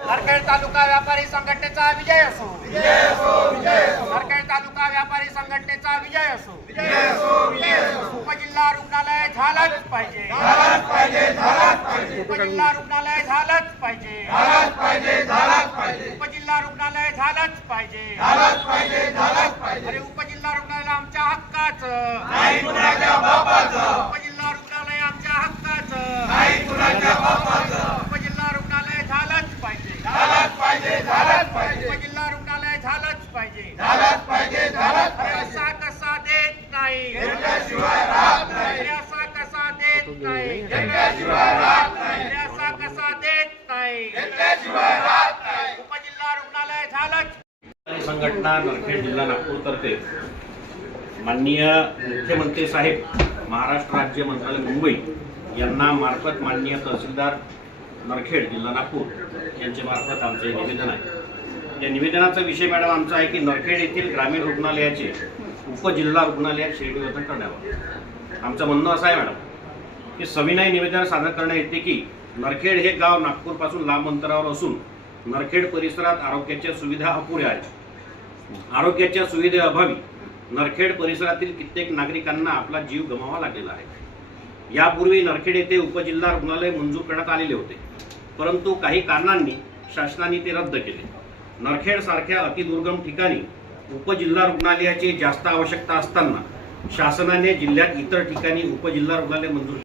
नरखेड तालुका व्यापारी संघटनेचा विजय असो। नरखेड तालुका व्यापारी संघटनेचा विजय असो। उपजिल्हा रुग्णालय झालंच पाहिजे। उपजिल्हा रुग्णालय झालंच पाहिजे। उपजिल्हा रुग्णालय झालंच पाहिजे। अरे उपजिल्हा रुग्णालय आमच्या हक्काचं, उपजिल्हा रुग्णालय आमच्या हक्काचं, उपजिल्हा रुग्णालय झालंच पाहिजे। उपजिल्हा रुग्णालय झालंच पाहिजे। असा कसा देत नाही, असा कसा देत नाही, असा कसा देत नाही। उपजिल्हा रुग्णालय झालंच। संघटना नरखेड जिल्हा नागपूर तर्फे माननीय मुख्यमंत्री साहेब महाराष्ट्र राज्य मंत्रालय मुंबई यांना मार्फत माननीय तहसीलदार नरखेड जिल्हा नागपूर यांच्या मार्फत आमचे निवेदन आहे। या निवेदनाचा विषय मॅडम आमचा आहे की नरखेड येथील ग्रामीण रुग्णालयाचे उपजिल्हा रुग्णालयात श्रेणीवर्धन करण्यावर आमचं म्हणणं असं आहे मॅडम की सविनय निवेदन सादर करण्यात येते की नरखेड हे गाव नागपूरपासून लांब अंतरावर असून नरखेड परिसरात आरोग्याच्या सुविधा अपुऱ्या आहेत। आरोग्याच्या सुविधेअभावी नरखेड परिसरातील कित्येक नागरिकांना आपला जीव गमावा लागलेला आहे। यापूर्वी नरखेड येथे उपजिल्हा रुग्णालय मंजूर करण्यात आलेले होते, परंतु काही कारणांनी शासनाने ते रद्द केले। नरखेड सारख्या अतिदुर्गम ठिकाणी उपजिल्हा रुग्णालयाची जास्त आवश्यकता असताना शासनाने जिल्ह्यात इतर ठिकाणी उपजिल्हा रुग्णालय मंजूर